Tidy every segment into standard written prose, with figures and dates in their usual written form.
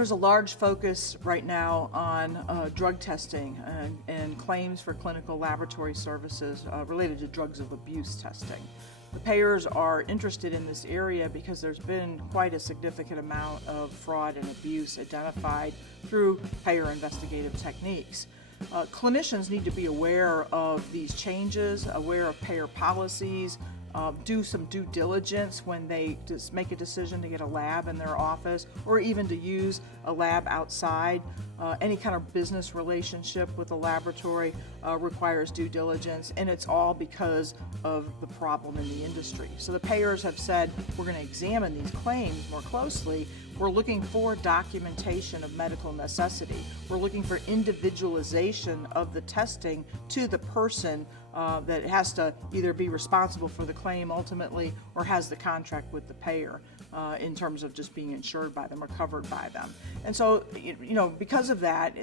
There's a large focus right now on drug testing and claims for clinical laboratory services related to drugs of abuse testing. The payers are interested in this area because there's been quite a significant amount of fraud and abuse identified through payer investigative techniques. Clinicians need to be aware of these changes, aware of payer policies, do some due diligence when they just make a decision to get a lab in their office or even to use a lab outside. Any kind of business relationship with a laboratory requires due diligence, and it's all because of the problem in the industry. So the payers have said, we're going to examine these claims more closely. We're looking for documentation of medical necessity. We're looking for individualization of the testing to the person that has to either be responsible for the claim ultimately or has the contract with the payer in terms of just being insured by them or covered by them. And so, because of that,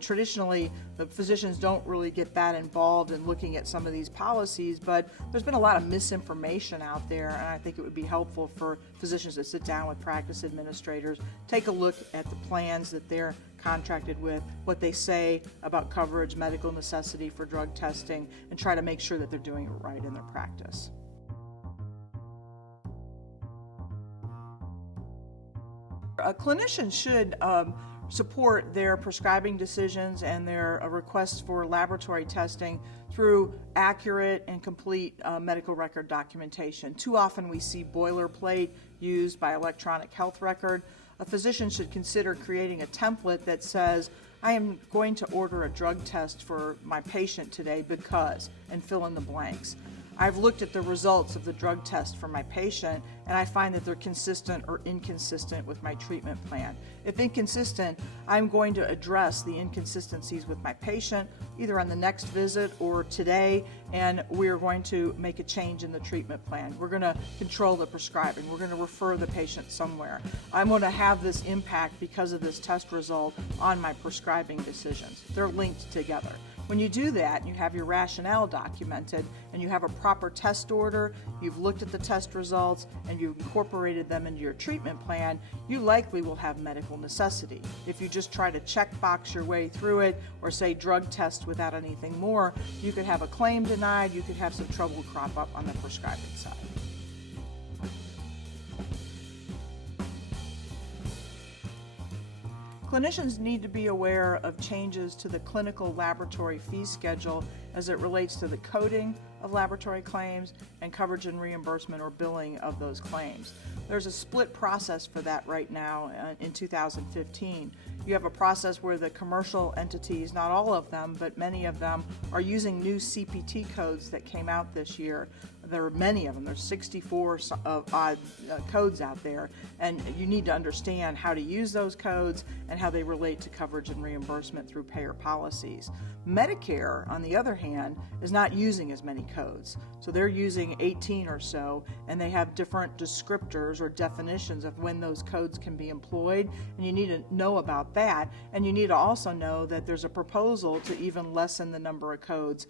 traditionally the physicians don't really get that involved in looking at some of these policies, but there's been a lot of misinformation out there, and I think it would be helpful for physicians to sit down with practice administrators, take a look at the plans that they're contracted with, what they say about coverage, medical necessity for drug testing, and try to make sure that they're doing it right in their practice. A clinician should support their prescribing decisions and their requests for laboratory testing through accurate and complete medical record documentation. Too often we see boilerplate used by electronic health record. A physician should consider creating a template that says, I am going to order a drug test for my patient today because, and fill in the blanks. I've looked at the results of the drug test for my patient and I find that they're consistent or inconsistent with my treatment plan. If inconsistent, I'm going to address the inconsistencies with my patient either on the next visit or today, and we're going to make a change in the treatment plan. We're going to control the prescribing. We're going to refer the patient somewhere. I'm going to have this impact because of this test result on my prescribing decisions. They're linked together. When you do that, you have your rationale documented and you have a proper test order, you've looked at the test results, and you've incorporated them into your treatment plan, you likely will have medical necessity. If you just try to checkbox your way through it or say drug test without anything more, you could have a claim denied, you could have some trouble crop up on the prescribing side. Clinicians need to be aware of changes to the clinical laboratory fee schedule as it relates to the coding of laboratory claims and coverage and reimbursement or billing of those claims. There's a split process for that right now in 2015. You have a process where the commercial entities, not all of them, but many of them, are using new CPT codes that came out this year. There are many of them. There's 64 odd codes out there, and you need to understand how to use those codes and how they relate to coverage and reimbursement through payer policies. Medicare, on the other hand, is not using as many codes. So they're using 18 or so, and they have different descriptors or definitions of when those codes can be employed, and you need to know about that, and you need to also know that there's a proposal to even lessen the number of codes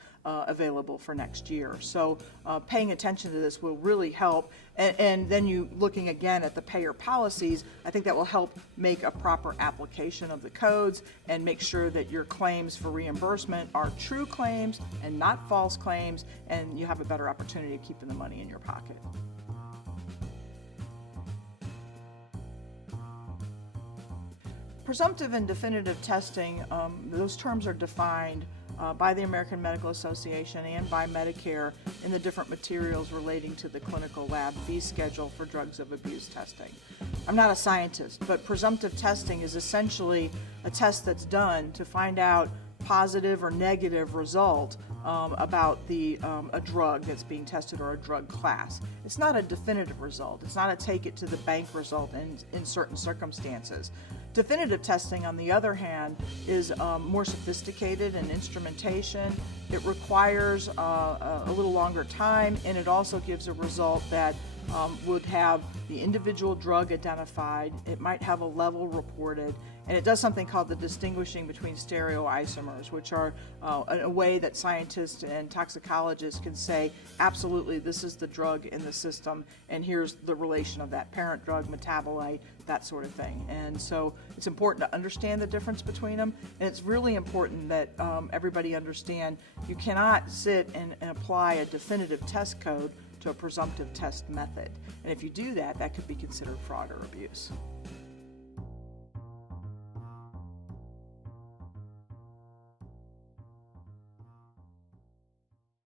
available for next year. So paying attention to this will really help, and then you looking again at the payer policies, I think that will help make a proper application of the codes and make sure that your claims for reimbursement are true claims and not false claims, and you have a better opportunity of keeping the money in your pocket. Presumptive and definitive testing, those terms are defined by the American Medical Association and by Medicare in the different materials relating to the clinical lab fee schedule for drugs of abuse testing. I'm not a scientist, but presumptive testing is essentially a test that's done to find out positive or negative result about a drug that's being tested or a drug class. It's not a definitive result. It's not a take it to the bank result in certain circumstances. Definitive testing, on the other hand, is more sophisticated in instrumentation. It requires a little longer time, and it also gives a result that would have the individual drug identified, it might have a level reported, and it does something called the distinguishing between stereoisomers, which are a way that scientists and toxicologists can say, absolutely, this is the drug in the system, and here's the relation of that parent drug, metabolite, that sort of thing. And so it's important to understand the difference between them, and it's really important that everybody understand you cannot sit and apply a definitive test code to a presumptive test method. And if you do that, that could be considered fraud or abuse.